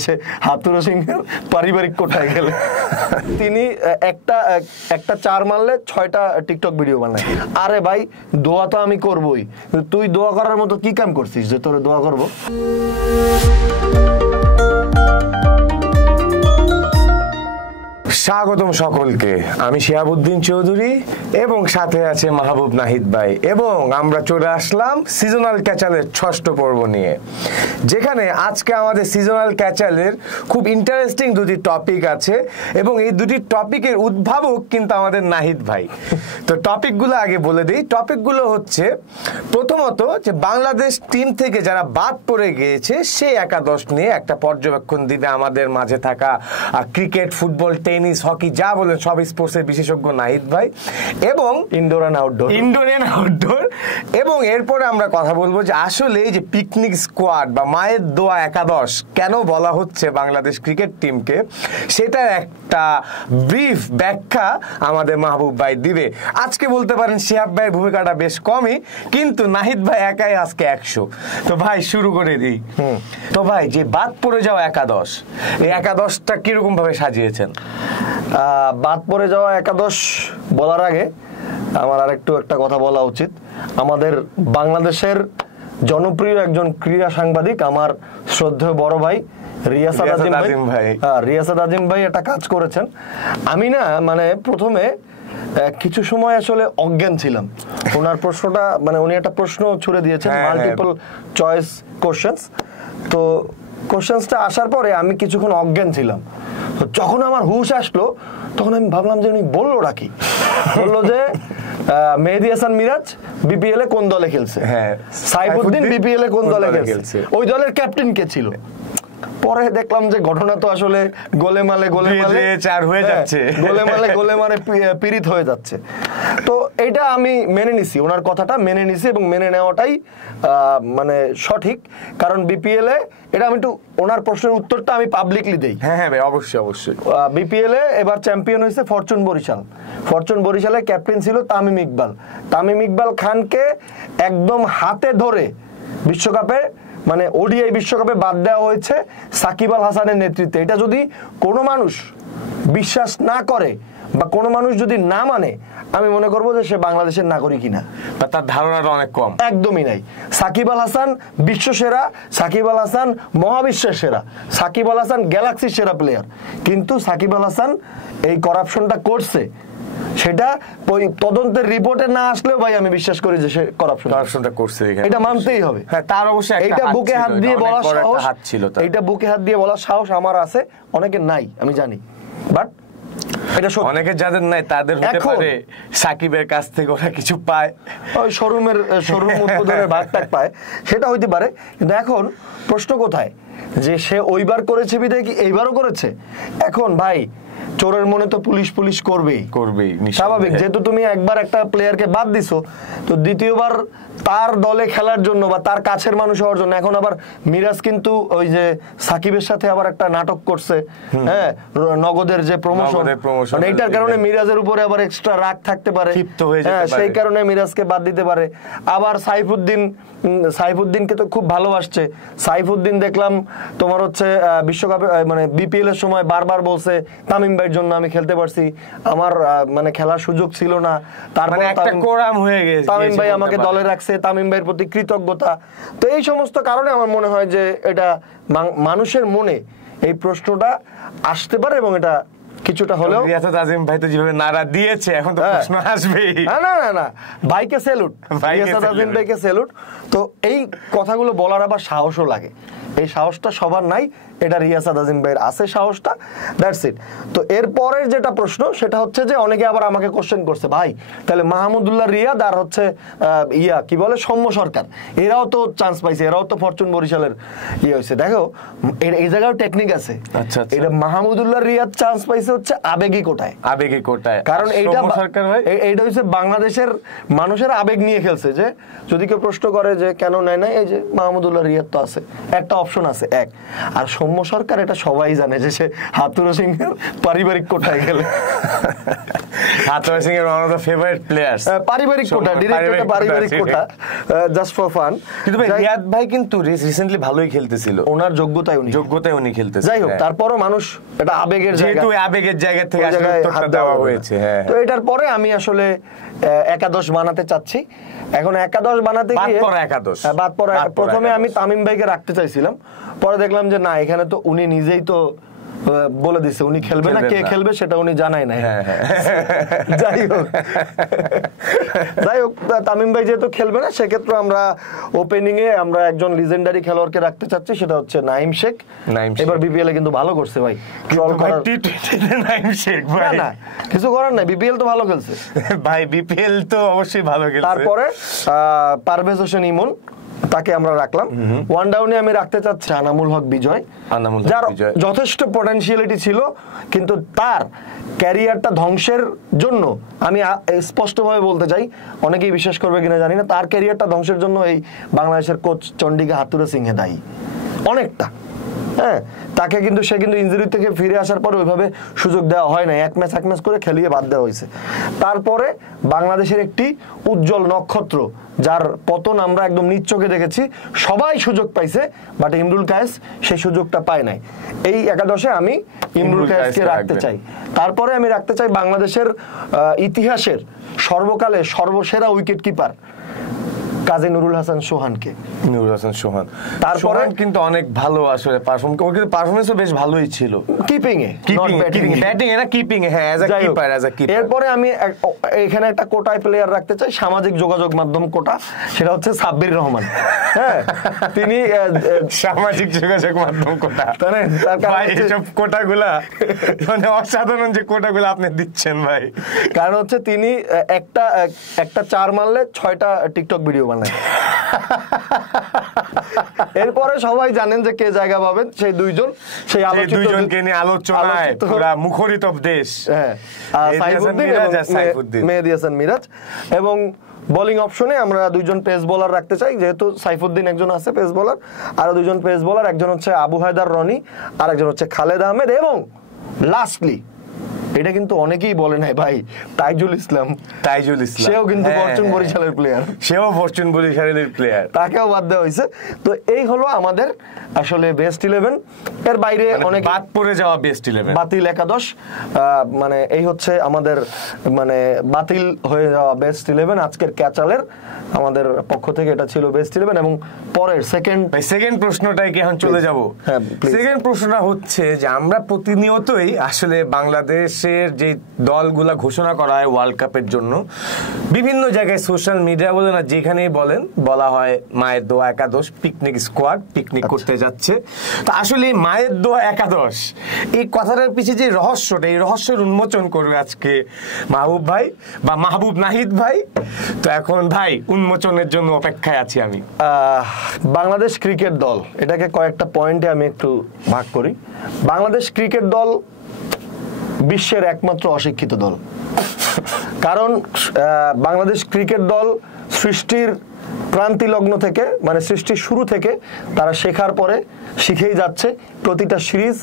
সে হাতুড় সিংহের পারিবারিক কোঠায় গেলে তিনি একটা 4 মারলে 6টা টিকটক ভিডিও বানায়। আরে ভাই দোয়া তো আমি করবই, তুই দোয়া করার মতো কি কাম করছিস যে তোরে দোয়া করবো? স্বাগতম সকলকে, আমি শিহাবুদ্দিন চৌধুরী এবং সাথে আছে মাহবুব নাহিদ ভাই, এবং আমরা চলে আসলাম সিজনাল ক্যাচালের 6ষ্ঠ পর্ব নিয়ে, যেখানে আজকে আমাদের সিজনাল ক্যাচালের খুব ইন্টারেস্টিং দুটি টপিক আছে এবং এই দুটি টপিকের উদ্ভাবক কিন্তু আমাদের নাহিদ ভাই। তো টপিকগুলো আগে বলে দিই। টপিকগুলো হচ্ছে প্রথমত যে বাংলাদেশ টিম থেকে যারা বাদ পড়ে গিয়েছে সেই একাদশ নিয়ে একটা পর্যবেক্ষণ দিবে আমাদের মাঝে থাকা ক্রিকেট, ফুটবল, টেনিস, হকি যা বলেন সব স্পোর্টসের বিশেষজ্ঞ নাহিদ ভাই, এবং ইনডোর এন্ড আউটডোর। এবং এরপরে আমরা কথা বলবো যে আসলে এই যে পিকনিক স্কোয়াড বা মায়ের দোয়া একাদশ কেন বলা হচ্ছে বাংলাদেশ ক্রিকেট টিমকে, সেটার একটা ব্রিফ ব্যাখ্যা আমাদের মাহবুব ভাই দিবে। আজকে বলতে পারেন শিহাব ভাইয়ের ভূমিকাটা বেশ কমই, কিন্তু নাহিদ ভাই একাই আজকে 100। তো ভাই শুরু করে দিই। তো ভাই যে বাদ পড়ে যাওয়া একাদশ, এই একাদশটা কিরকম ভাবে সাজিয়েছেন? বাদ পড়ে যাওয়া একাদশ বলার আগে আমার একটা কথা বলা উচিত। আমাদের বাংলাদেশের জনপ্রিয় একজন ক্রীড়া সাংবাদিক, আমার শ্রদ্ধেয় বড় ভাই রিয়াসাদ আজিম ভাই একটা কাজ করেছেন। আমি না মানে প্রথমে কিছু সময় আসলে অজ্ঞান ছিলাম। ওনার প্রশ্নটা মানে উনি একটা প্রশ্ন ছুড়ে দিয়েছেন, মাল্টিপল চয়েস কোশ্চেন্স। তো কোশ্চেন্সটা আসার পরে আমি কিছুক্ষণ অজ্ঞান ছিলাম। তো যখন আমার হুশ আসলো তখন আমি ভাবলাম যে উনি বললোটা কি, বললো যে মেহেদী হাসান মিরাজ বিপিএল এ কোন দলে খেলছে, সাইফুদ্দিন বিপিএল এ কোন দলে খেলছে, ওই দলের ক্যাপ্টেন কে ছিল। পরে দেখলাম যে ঘটনা তো আসলে গোলেমালে পীড়িত হয়ে যাচ্ছে। তো এটা আমি মেনে নিছি, ওনার কথাটা মেনে নিছি এবং মেনে নেওয়াটাই মানে সঠিক। কারণ বিপিএল এ এটা আমি একটু ওনার প্রশ্নের উত্তরটা আমি পাবলিকলি দেই। হ্যাঁ ভাই, অবশ্যই। বিপিএল এ এবার চ্যাম্পিয়ন হয়েছে ফরচুন বরিশালের ক্যাপ্টেন ছিল তামিম ইকবাল খানকে একদম হাতে ধরে বিশ্বকাপে মানে ওডিআই বিশ্বকাপে বাদ দেওয়া হয়েছে সাকিব আল হাসানের নেতৃত্বে। এটা যদি কোনো মানুষ বিশ্বাস না করে বা কোনো মানুষ যদি না মানে, আমি মনে করবো যে সে বাংলাদেশের নাগরিকই না, বা তার ধারণাটা অনেক কম। একদমই নাই। সাকিব আল হাসান বিশ্ব সেরা, সাকিব আল হাসান মহাবিশ্বের সেরা, সাকিব আল হাসান গ্যালাক্সির সেরা প্লেয়ার, কিন্তু সাকিব আল হাসান এই করাপশনটা করছে, সেটা ওই তদন্তের রিপোর্টে না আসলেও ভাই আমি বিশ্বাস করি যে সে করাপশনটা করছে। এটা মানতেই হবে। হ্যাঁ, তার অবশ্যই এইটা বুকে হাত দিয়ে বলার সাহস, এইটা বুকে হাত দিয়ে বলার সাহস আমার আছে, অনেকের নাই আমি জানি, বাট এটা অনেকে যাদের নাই তাদের হতে পারে সাকিবের কাছ থেকে ওরা কিছু পায়, ওই শোরুম উদ্বোধনের ভাগটাক পায়, সেটা হইতে পারে। কিন্তু এখন প্রশ্ন কোথায় যে সে ওইবার করেছে বিধায় কি এইবারও করেছে? এখন ভাই চোরের মনে তো পুলিশ করবেই, স্বাভাবিক। যেহেতু তুমি একবার একটা প্লেয়ারকে বাদ দিছো, তো দ্বিতীয়বার তার দলে খেলার জন্য বা তার কাছের মানুষ হওয়ার জন্য এখন আবার মিরাজ কিন্তু ওই যে সাকিবের সাথে আবার একটা নাটক করছে, হ্যাঁ, নগদের যে প্রমোশন, মানে এইটার কারণে মিরাজের উপরে আবার এক্সট্রা রাগ থাকতে পারে, সেই কারণে মিরাজকে বাদ দিতে পারে। আবার সাইফুদ্দিনকে তো খুব ভালোবাসছে। সাইফুদ্দিন দেখলাম তোমার হচ্ছে বিশ্বকাপে মানে বিপিএল এর সময় বারবার বলছে তামিম ভাইয়ের জন্য আমি খেলতে পারছি, আমার মানে খেলার সুযোগ ছিল না, তারপরে তামিম ভাই আমাকে দলে রাখছে, তামিম ভাইয়ের প্রতি কৃতজ্ঞতা। তো এই সমস্ত কারণে আমার মনে হয় যে এটা মানুষের মনে এই প্রশ্নটা আসতে পারে, এবং এটা কিছুটা হলেও রিয়াসাদ আজিম ভাই তো যেভাবে নারা দিয়েছে এখন তো প্রশ্ন আসবেই। না ভাইকে স্যালুট, রিয়াসাদ আজিম ভাইকে স্যালুট। তো এই কথাগুলো বলার আবার সাহসও লাগে, এই সাহসটা সবার নাই, এটা রিয়াসাদ আজিম ভাইয়ের আছে সাহসটা, দ্যাটস ইট। তো এরপরের যেটা প্রশ্ন সেটা হচ্ছে যে অনেকে আবার আমাকে কোশ্চেন করছে, ভাই তাহলে মাহমুদুল্লাহ রিয়াদ আর হচ্ছে কি বলে সৌম্য সরকার, এরাও তো চান্স পাইছে, এরাও তো ফরচুন বরিশালের হয়েছে। দেখো এই জায়গায় টেকনিক আছে। আচ্ছা, এটা মাহমুদুল্লাহ রিয়াদ চান্স পাইছে হচ্ছে আবেগী কোটায়, কারণ এইটা হচ্ছে বাংলাদেশের মানুষের আবেগ নিয়ে খেলছে। যে যদি কেউ প্রশ্ন করে যে কেন নেয় না, এই যে মাহমুদুল্লাহ রিয়াদ তো আছে, একটা অপশন আছে এক। আর সৌম্য সরকার এটা সবাই জানে যে সে হাতুড় সিংহের পারিবারিক কোঠায় গেলে হাথুরু সিং এর one of the favourite players. পারিবারিক কোটা, ডিরেক্ট পারিবারিক কোটা, জাস্ট ফর ফান। কিন্তু ভাই রিয়াদ ভাই কিন্তু রিসেন্টলি ভালোই খেলতেছিল, ওনার যোগ্যতায় উনি খেলতেছে। যাই হোক, তারপরও মানুষ এটা আবেগের জায়গা, যেহেতু আবেগের জায়গা থেকে আসলে উত্তরটা দেওয়া হয়েছে। হ্যাঁ, তো এটার পরে আমি আসলে একাদশ বানাতে চাচ্ছি। এখন একাদশ বানাতে গিয়ে বাদ পড়া প্রথমে আমি তামিম ভাইকে রাখতে চাইছিলাম, পরে দেখলাম যে না, এখানে তো উনি নিজেই তো বলে দিচ্ছে উনি খেলবে না, কে খেলবে সেটা উনি জানাই নাই। যাই হোক তামিম ভাই যেহেতু খেলবে না, সেক্ষেত্রে আমরা ওপেনিং এ আমরা একজন লিজেন্ডারি খেলোয়াড়কে রাখতে চাচ্ছি, সেটা হচ্ছে নাইম শেখ। এবার বিপিএল এ কিন্তু ভালো করছে ভাই, না কিছু করার নাই, বিপিএল তো ভালো খেলছে ভাই, বিপিএল তো অবশ্যই ভালো খেলছে। তারপরে পারভেজ হোসেন ইমন, তাকে আমরা রাখলাম। ওয়ান ডাউনে আমি রাখতে চাচ্ছি আনামুল হক বিজয়, যার যথেষ্ট পটেনশিয়ালিটি ছিল, কিন্তু তার ক্যারিয়ারটা ধ্বংসের জন্য আমি স্পষ্টভাবে বলতে চাই, অনেকেই বিশ্বাস করবে কিনা জানি না, তার ক্যারিয়ারটা ধ্বংসের জন্য এই বাংলাদেশের কোচ চন্ডিকা হাথুরু সিংহে দায়ী অনেকটা। হ্যাঁ, তাকে কিন্তু সে কিন্তু ইনজুরি থেকে ফিরে আসার পর ওইভাবে সুযোগ দেওয়া হয় না, এক ম্যাচ করে খেলিয়ে বাদ দেওয়া হয়েছে। তারপরে বাংলাদেশের একটি উজ্জ্বল নক্ষত্র, যার পতন আমরা একদম নিজ চোখে দেখেছি, সবাই সুযোগ পাইছে, বাট ইমরুল কায়েস সেই সুযোগটা পায় নাই। এই একাদশে আমি ইমরুল কায়েসকে রাখতে চাই। তারপরে আমি রাখতে চাই বাংলাদেশের ইতিহাসের সর্বকালের সর্বসেরা উইকেট কিপার কাজী নুরুল হাসান সোহানকে। তারপরে কিন্তু অনেক ভালো আসলে পারফরম্যান্সও বেশ ভালোই ছিল, কিপিং এ, ব্যাটিং এ না, কিপিং এ। হ্যাঁ, অ্যাজ আ কিপার, এরপরে আমি এখানে একটা কোটায় প্লেয়ার রাখতে চাই, সামাজিক যোগাযোগ মাধ্যম কোটা, সেটা হচ্ছে সাব্বির রহমান। হ্যাঁ, তিনি সামাজিক যোগাযোগ মাধ্যম কোটা, ভাই এসব কোটাগুলা মানে অসাধারণ যে কোটাগুলো আপনি দিচ্ছেন ভাই। কারণ হচ্ছে তিনি একটা 4 মারলে 6টা টিকটক ভিডিও বানায়। এরপরে সবাই জানেন যে কে জায়গা পাবেন, সেই দুইজনকে নিয়ে আলোচনায় পুরো মুখরিত দেশ। হ্যাঁ, মেহেদী হাসান মিরাজ। এবং বোলিং অপশনে আমরা দুইজন পেস বোলার রাখতে চাই, যেহেতু সাইফুদ্দিন একজন আছে পেস বোলার, আরো দুইজন পেস বোলার, একজন হচ্ছে আবু হায়দার রনি, আর একজন হচ্ছে খালেদ আহমেদ। এবং লাস্টলি, এটা কিন্তু অনেকেই বলে নাই ভাই, তাইজুল ইসলাম, সেও কিন্তু ফরচুন বরিশালের প্লেয়ার, তাকেও বাদ দেওয়া হয়েছে। তো এই হলো আমাদের আসলে বেস্ট 11। এর বাইরে অনেক বাদ পড়ে যাওয়া বেস্ট 11, বাতিল একাদশ, মানে এই হচ্ছে আমাদের মানে বাতিল হয়ে যাওয়া বেস্ট 11 আজকের ক্যাচালের আমাদের পক্ষ থেকে। এটা ছিল বেস্ট 11। এবং পরের সেকেন্ড প্রশ্নটাই কি এখন চলে যাব? সেকেন্ড প্রশ্নটা হচ্ছে যে আমরা প্রতিনিয়তই আসলে বাংলাদেশের যে দলগুলা ঘোষণা করা হয় ওয়ার্ল্ড কাপের জন্য, বিভিন্ন জায়গায় সোশ্যাল মিডিয়া বলেন আর যেখানেই বলেন, বলা হয় মায়ের দোয়া একাদশ পিকনিক স্কোয়াড পিকনিক করতে যাচ্ছে। তো আসলে মায়ের দোয়া একাদশ, এই কথাটার পিছিয়ে যে রহস্যটা, এই রহস্যের উন্মোচন করবে আজকে মাহবুব ভাই বা মাহবুব নাহিদ ভাই। তো এখন ভাই উন্মোচনের জন্য অপেক্ষায় আছি আমি। বাংলাদেশ ক্রিকেট দল, এটাকে কয়েকটা পয়েন্টে আমি একটু ভাগ করি। বাংলাদেশ ক্রিকেট দল বিশ্বের একমাত্র অশিক্ষিত দল। কারণ বাংলাদেশ ক্রিকেট দল সৃষ্টির ক্রান্তি লগ্ন থেকে, মানে সৃষ্টির শুরু থেকে তারা শেখার পরে শিখেই যাচ্ছে। প্রতিটা সিরিজ,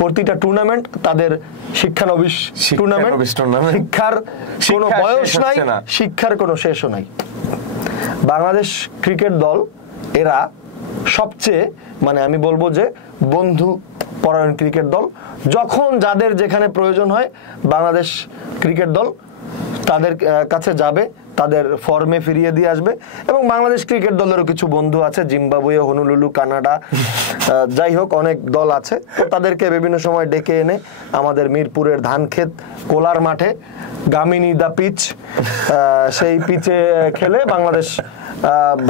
প্রতিটা টুর্নামেন্ট তাদের শিক্ষানবিশ টুর্নামেন্ট। শিক্ষার কোনো বয়স নাই, শিক্ষার কোনো শেষও নাই। বাংলাদেশ ক্রিকেট দল এরা সবচেয়ে, মানে আমি বলবো যে বন্ধু পরায়ণ ক্রিকেট দল। যখন যাদের যেখানে প্রয়োজন হয় বাংলাদেশ ক্রিকেট দল তাদের কাছে যাবে, তাদের ফর্মে ফিরিয়ে দিয়ে আসবে। এবং বাংলাদেশ ক্রিকেট দলেরও কিছু বন্ধু আছে, জিম্বাবুয়ে, হনুলুলু, কানাডা, যাই হোক অনেক দল আছে। তো তাদেরকে বিভিন্ন সময় ডেকে এনে আমাদের মিরপুরের ধানক্ষেত কোলার মাঠে গামিনী দা পিচ, সেই পিচে খেলে বাংলাদেশ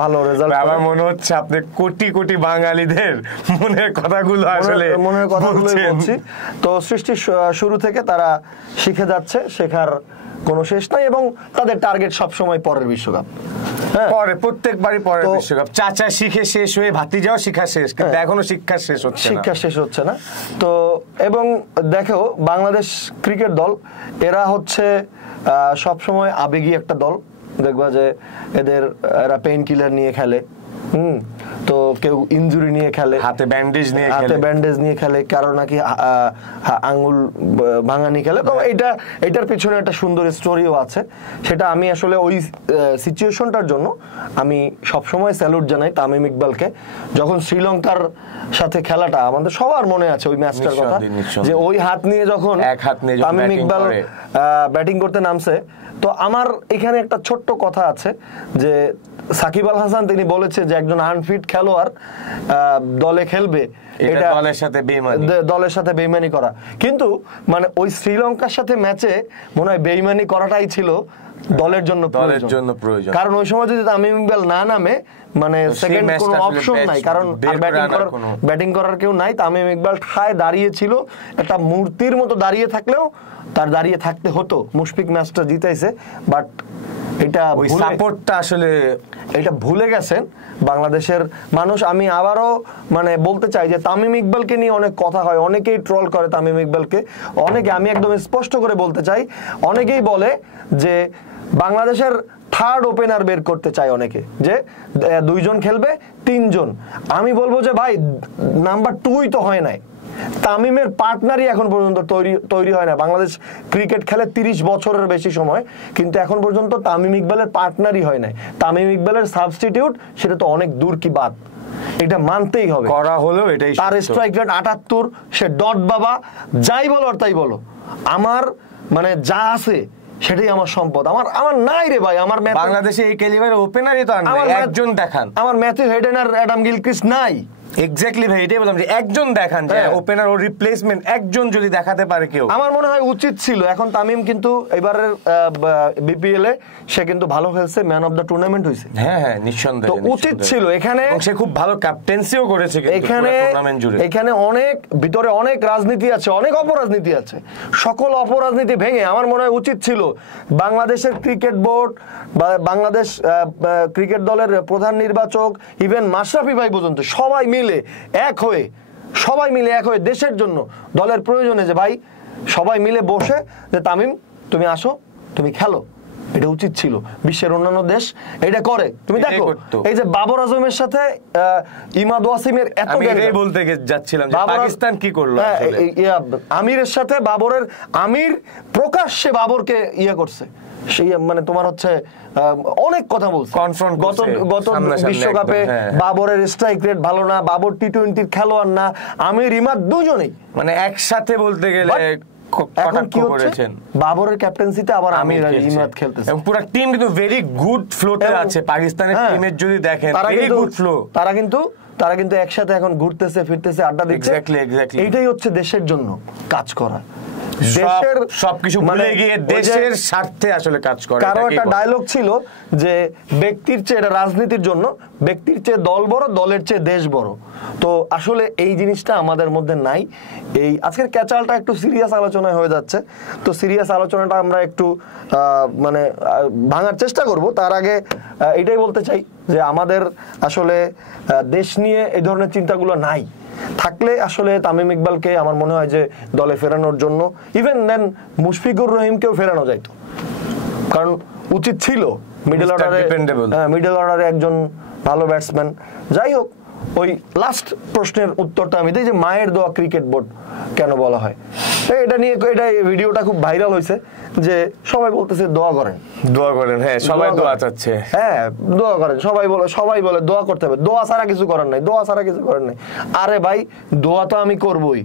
ভালো রেজাল্ট। আমার মনে হচ্ছে আপনি কোটি কোটি বাঙালিদের মনের কথাগুলো আসলে বলছি। তো সৃষ্টির শুরু থেকে তারা শিখে যাচ্ছে, শেখার কোনো শেষ নাই। এবং তাদের টার্গেট সবসময় পরের বিশ্বকাপ, পরে প্রত্যেকবারই পরের বিশ্বকাপ। চাচা শিখে শেষ হয়ে ভাতিজাও শিক্ষা শেষ, কিন্তু এখনো শিক্ষা শেষ হচ্ছে না। তো এবং দেখো বাংলাদেশ ক্রিকেট দল এরা হচ্ছে সবসময় আবেগী একটা দল। দেখবা যে এরা পেইন কিলার নিয়ে খেলে। তো কেউ ইনজুরি নিয়ে খেলে, হাতে ব্যান্ডেজ নিয়ে খেলে, কারো নাকি আঙ্গুল ভাঙা নিয়ে খেলে। তো এটার পিছনে একটা সুন্দর স্টোরিও আছে। সেটা আমি আসলে ওই সিচুয়েশনটার জন্য আমি সবসময় স্যালুট জানাই তামিম ইকবালকে। যখন শ্রীলঙ্কার সাথে খেলাটা আমাদের সবার মনে আছে ওই ম্যাচটার কথা, যে ওই হাত নিয়ে যখন তামিম ইকবাল ব্যাটিং করতে নামছে। তো আমার এখানে একটা ছোট্ট কথা আছে যে সাকিব আল হাসান তিনি বলেছে যে একজন আনফিট খেলোয়াড় দলে খেলবে, এটা দলের সাথে বেইমানি করা। কিন্তু মানে ওই শ্রীলঙ্কার সাথে ম্যাচে মনে হয় বেইমানি করাটাই ছিল দলের জন্য প্রয়োজন। কারণ ওই সময় যদি তামিম ইকবাল না নামে মানে সেকেন্ড কোনো অপশন নাই, কারণ ব্যাটিং করার কেউ নাই। তামিম ইকবাল ঠায় দাঁড়িয়ে ছিল, একটা মূর্তির মতো দাঁড়িয়ে থাকলেও তার দাঁড়িয়ে থাকতে হতো। মুশফিক ম্যাচটা জিতাইছে, বাট এটা সাপোর্টটা আসলে এটা ভুলে গেছেন বাংলাদেশের মানুষ। আমি আবারও মানে বলতে চাই যে তামিম ইকবালকে নিয়ে অনেক কথা হয়, অনেকেই ট্রল করে তামিম ইকবালকে, অনেকে, আমি একদম স্পষ্ট করে বলতে চাই, অনেকেই বলে যে বাংলাদেশের থার্ড ওপেনার বের করতে চায় অনেকে, যে 2 জন খেলবে 3 জন। আমি বলবো যে ভাই নাম্বার 2ই তো হয় নাই, তামিমের পার্টনারই এখন পর্যন্ত তৈরি হয় না। বাংলাদেশ ক্রিকেট খেলে 30 বছরের বেশি সময়, কিন্তু এখন পর্যন্ত তামিম ইকবালের পার্টনারই হয় নাই। তামিম ইকবালের সাবস্টিটিউট সেটা তো অনেক দূর কি বাদ, এটা মানতেই হবে। করা হলো এটাই, তার স্ট্রাইক রেট 78, সে ডট বাবা, যাই বলো আর তাই বলো, আমার মানে যা আছে সেটাই আমার সম্পদ। আমার নাই রে ভাই, আমার বাংলাদেশে এই ক্যালিবারের ওপেনারই তো একজন দেখান। আমার ম্যাথিউ হেডেন আর অ্যাডাম গিলক্রিস্ট নাই। এক্স্যাক্টলি ভাই, এটাই বললাম যে একজন দেখান, যে ওপেনার ও রিপ্লেসমেন্ট একজন যদি দেখাতে পারে কেউ, আমার মনে হয় উচিত ছিল। এখন তামিম কিন্তু এবারের বিপিএল এ সে কিন্তু ভালো খেলছে, ম্যান অফ দ্য টুর্নামেন্ট হয়েছে। হ্যাঁ হ্যাঁ, নিঃসন্দেহে। তো উচিত ছিল এখানে, সে খুব ভালো ক্যাপ্টেন্সিও করেছে এখানে অনেক ভিতরে অনেক রাজনীতি আছে, অনেক অপরাজনীতি আছে। সকল অপরাজনীতি ভেঙে আমার মনে হয় উচিত ছিল বাংলাদেশের ক্রিকেট বোর্ড বা বাংলাদেশ ক্রিকেট দলের প্রধান নির্বাচক, ইভেন মাশরাফি ভাই পর্যন্ত সবাই মিলে এক হয়ে দেশের জন্য, দলের প্রয়োজনে, যে ভাই সবাই মিলে বসে যে তামিম তুমি আসো, তুমি খেলো। এটা উচিত ছিল। বিশ্বের অন্যান্য দেশ এটা করে। তুমি দেখো এই যে বাবর আজমের সাথে ইমাদ ওয়াসিমের এত, আমি বলতে যাচ্ছিলাম যে পাকিস্তান কি করলো, আমিরের সাথে আমির প্রকাশ্যে বাবরকে করছে, সেই মানে তোমার হচ্ছে অনেক কথা বলছে। গত বিশ্বকাপে বাবরের স্ট্রাইক রেট ভালো না, বাবর টি-20 খেলোয়াড় না, আমির ইমাদ দুজনেই মানে একসাথে বলতে গেলে বাবরের ক্যাপ্টেন্সিতে আবার আমির ইমাদ খেলতেছে, এবং পুরো টিম কিন্তু ভেরি গুড ফ্লোতে আছে। পাকিস্তানের টিমের যদি দেখেন ভেরি গুড ফ্লো, তারা কিন্তু একসাথে এখন ঘুরতেছে ফিরতেছে, আড্ডা দিচ্ছে। এইটাই হচ্ছে দেশের জন্য কাজ করা, দেশের সবকিছু ভুলে গিয়ে দেশের স্বার্থে আসলে কাজ করে। কারো একটা ডায়লগ ছিল যে ব্যক্তির চেয়ে, এটা রাজনীতির জন্য, ব্যক্তির চেয়ে দল বড়, দলের চেয়ে দেশ বড়। তো আসলে এই জিনিসটা আমাদের মধ্যে নাই। এই আজকের ক্যাচালটা একটু সিরিয়াস আলোচনায় হয়ে যাচ্ছে, তো সিরিয়াস আলোচনাটা আমরা একটু মানে ভাঙার চেষ্টা করব। তার আগে এটাই বলতে চাই যে আমাদের আসলে দেশ নিয়ে এই ধরনের চিন্তাগুলো নাই। থাকলে আসলে তামিম ইকবালকে আমার মনে হয় যে দলে ফেরানোর জন্য, ইভেন দেন মুশফিকুর রহিমকেও ফেরানো যাইতো, কারণ উচিত ছিল মিডল অর্ডারে একজন ভালো ব্যাটসম্যান। যাই হোক, ওই লাস্ট প্রশ্নের উত্তরটা আমি দিই যে মায়ের দোয়া ক্রিকেট বোর্ড কেন বলা হয়, এটা নিয়ে ভিডিওটা খুব ভাইরাল হয়েছে, যে সবাই বলতেছে দোয়া করেন। হ্যাঁ, সবাই দোয়া চাচ্ছে, হ্যাঁ দোয়া করেন, সবাই বলে দোয়া করতে হবে, দোয়া ছাড়া কিছু করার নাই। আরে ভাই, দোয়া তো আমি করবোই,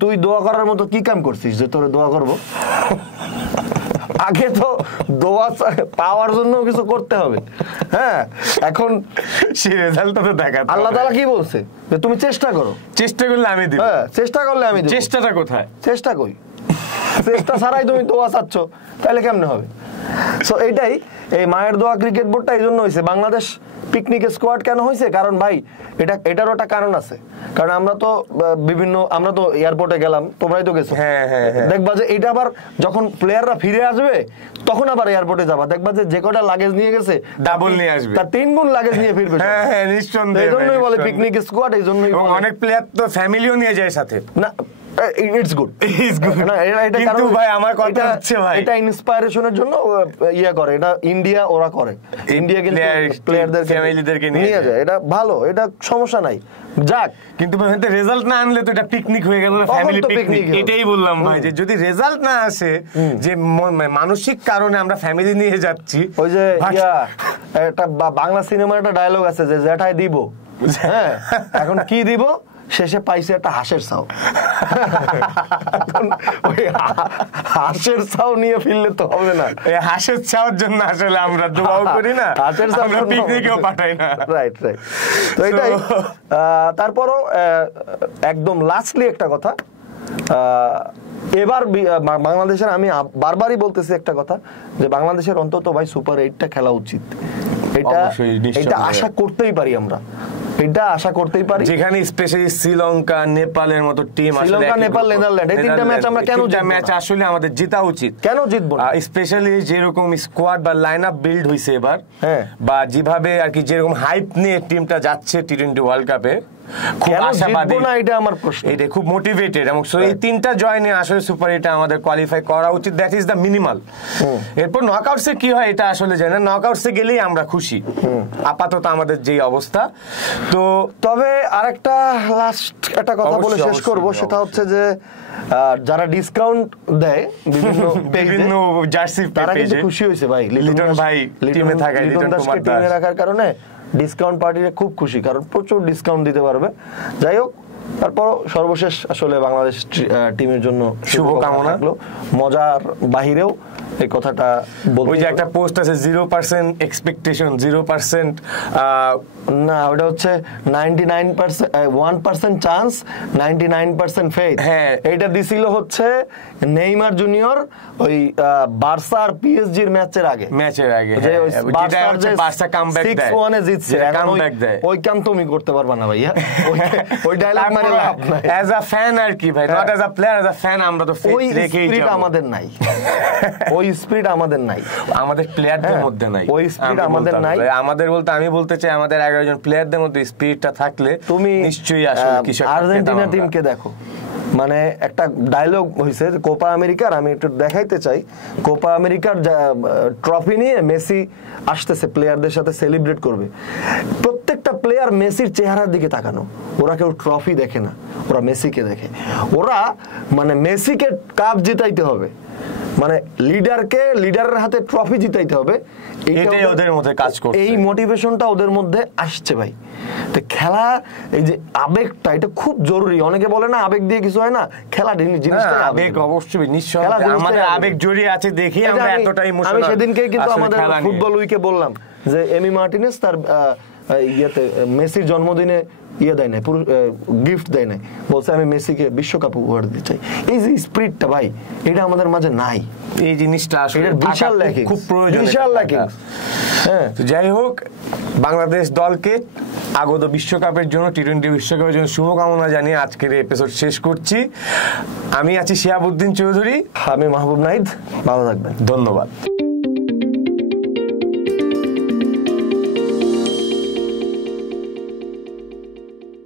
তুই দোয়া করার মতো কি কাম করছিস যে তোরে দোয়া করবো? আগে তো দোয়া পাওয়ার জন্য কিছু করতে হবে। হ্যাঁ, এখন আল্লাহ তাআলা কি বলছে যে তুমি চেষ্টা করো, চেষ্টা করলে আমি দিব। হ্যাঁ, চেষ্টা করলে আমি দিব। চেষ্টাটা কোথায়? চেষ্টা কই? চেষ্টা ছাড়াই তুমি দোয়া চাচ্ছ, তাহলে কেমনে হবে? সো এইটাই, এই মায়ের দোয়া ক্রিকেট বোর্ডটা এই জন্য হয়েছে। বাংলাদেশ পিকনিক স্কোয়াড কেন হয়েছে? কারণ ভাই এটারও একটা কারণ আছে। কারণ আমরা তো এয়ারপোর্টে গেলাম, তোমরাই তো গেছো, দেখবা যে এটা আবার যখন প্লেয়াররা ফিরে আসবে তখন আবার এয়ারপোর্টে যাবা, দেখবা যে কটা লাগেজ নিয়ে গেছে ডাবল নিয়ে আসবে, তার 3 গুণ লাগেজ নিয়ে ফিরবে। নিশ্চয়ই, এই জন্যই বলে পিকনিক স্কোয়াড, এই জন্যই। অনেক প্লেয়ার তো ফ্যামিলিও নিয়ে যায় সাথে। না, ইটস গুড It's good. কিন্তু ভাই আমার কথা হচ্ছে ভাই এটা ইন্সপায়ারেশনের জন্য ইয়া করে, এটা ইন্ডিয়া ওরা করে, ইন্ডিয়া কিন্তু প্লেয়ারদেরকে ফ্যামিলিদেরকে নিয়ে যায়, এটা ভালো, এটা সমস্যা নাই, যাক। কিন্তু রেজাল্ট না আনলে তো এটা পিকনিক হয়ে গেল, ফ্যামিলি পিকনিক। এটাই বললাম ভাই, যে যদি রেজাল্ট না আসে, যে মানসিক কারণে আমরা ফ্যামিলি নিয়ে যাচ্ছি। ওই যে একটা বাংলা সিনেমার একটা ডায়লগ আছে যে জ্যাঠাই দিব, হ্যাঁ এখন কি দিব, শেষে পাইছে একটা হাঁসের ছাও। ওই হাঁসের ছাও নিয়ে ফিরলে তো হবে না, এই হাঁসের ছাওয়ার জন্য আসলে আমরা দোয়াও করি না, হাঁসের ছাও আমরা পিকনিকেও পাঠাই না। Right right. তো এটাই। তারপরও একদম লাস্টলি একটা কথা, এবার বাংলাদেশের, আমি বারবারই বলতেছি একটা কথা, যে বাংলাদেশের অন্তত ভাই সুপার 8টা খেলা উচিত, এটা আশা করতেই পারি আমরা, এটা আশা করতেই পারি। যেখানে স্পেশালি শ্রীলঙ্কা, নেপালের মতো টিম, শ্রীলঙ্কা, নেপাল, নেদারল্যান্ড, এই তিনটা ম্যাচ আমরা কেন জিতবো না? ম্যাচ আসলে আমাদের জেতা উচিত, কেন জিতবো না? স্পেশালি যেরকম স্কোয়াড বা লাইন আপ বিল্ড হইছে এবার, হ্যাঁ, বা যেভাবে আর কি যেরকম হাইপ নিয়ে টিমটা যাচ্ছে টি20 ওয়ার্ল্ড কাপে, খুব আশাবাদী না, এটা আমার প্রশ্ন, এটা খুব মোটিভেটেড, এবং এই তিনটা জয় নিয়ে আসলে সুপার 8 আমাদের কোয়ালিফাই করা উচিত, দ্যাট ইজ দ্য মিনিমাল। এরপর নকআউটসে কি হয় এটা আসলে জানি না, নকআউটসে গেলেই আমরা খুশি আপাতত আমাদের যেই অবস্থা। তো তবে আরেকটা লাস্ট একটা কথা বলে শেষ করব, সেটা হচ্ছে যে যারা ডিসকাউন্ট দেয় বিভিন্ন জার্সি তারা কিন্তু খুশি হয়েছে ভাই, লিটন ভাই টিমে থাকায়, লিটন কুমার দাস টিমে রাখার কারণে ডিসকাউন্ট পার্টিরা খুব খুশি, কারণ প্রচুর ডিসকাউন্ট দিতে পারবে। যাই হোক, তারপর সর্বশেষ আসলে বাংলাদেশ টিমের জন্য শুভকামনা, মজার বাহিরেও এই কথাটা বলবো। ওই যে একটা পোস্ট আছে 0% এক্সপেকটেশন, 0% না, ওটা হচ্ছে 99% 1% চান্স, 99% ফেথ। হ্যাঁ, এইটা দিছিল হচ্ছে নেইমার জুনিয়র ওই বার্সা আর পিএসজির ম্যাচের আগে, যে বার্সা কামব্যাক দেয়, 6-1 এ জিতছে, কামব্যাক দেয়, ওই কাম তুমি করতে পারবা না ভাইয়া, ওই ডায়লগ মানে লাভ নাই। অ্যাজ আ ফ্যান আর কি ভাই, not as a player, as a fan আমরা তো ফেথ রেখেই যাব, আমাদের নাই ওই স্পিরিট, আমাদের নাই, আমাদের প্লেয়ারদের মধ্যে নাই ওই স্পিরিট, আমাদের নাই। আমাদের বলতে আমি বলতে চাই, আমাদের 11 জন প্লেয়ারদের মধ্যে স্পিরিটটা থাকলে তুমি নিশ্চয়ই আসলে কিছু। আর্জেন্টিনা টিমকে দেখো, মানে একটা ডায়লগ হয়েছে কোপা আমেরিকার, আমি একটু দেখাইতে চাই, কোপা আমেরিকার ট্রফি নিয়ে মেসি আসতেছে, প্লেয়ারদের সাথে সেলিব্রেট করবে, প্রত্যেকটা প্লেয়ার মেসির চেহারার দিকে তাকানো, ওরা কেউ ট্রফি দেখে না, ওরা মেসিকে দেখে, ওরা মানে মেসিকে কাপ জিতাইতে হবে, মানে লিডারের হাতে ট্রফি জিতাইতে হবে, এটাই ওদের মধ্যে কাজ করছে, এই মোটিভেশনটা ওদের মধ্যে আসছে ভাই। তো খেলা, এই যে আবেগটা, এটা খুব জরুরি। অনেকে বলে না আবেগ দিয়ে কিছু হয় না, খেলা জিনিসটা আবেগ অবশ্যই, নিশ্চয়ই আমাদের আবেগ জড়িয়ে আছে, দেখি আমরা এতটা ইমোশনাল। আমি সেদিনকে কিন্তু আমাদের ফুটবল উইকে বললাম যে এমি মার্টিনেজ তার ইয়েতে মেসির জন্মদিনে দেয় নাই, গিফট দেয় নাই, বলছে আমি মেসিকে বিশ্বকাপ উপহার দিতে চাই। এই যে স্পিরিটটা ভাই, এটা আমাদের মাঝে নাই, এই জিনিসটা আসলে বিশাল ল্যাকিং, খুব প্রয়োজন, বিশাল ল্যাকিং। হ্যাঁ, যাই হোক, বাংলাদেশ দলকে আগত বিশ্বকাপের জন্য, টি20 বিশ্বকাপের জন্য শুভকামনা জানিয়ে আজকের এপিসোড শেষ করছি। আমি আছি শিহাবুদ্দিন চৌধুরী, আমি মাহবুব নাহিদ, ভালো থাকবেন, ধন্যবাদ।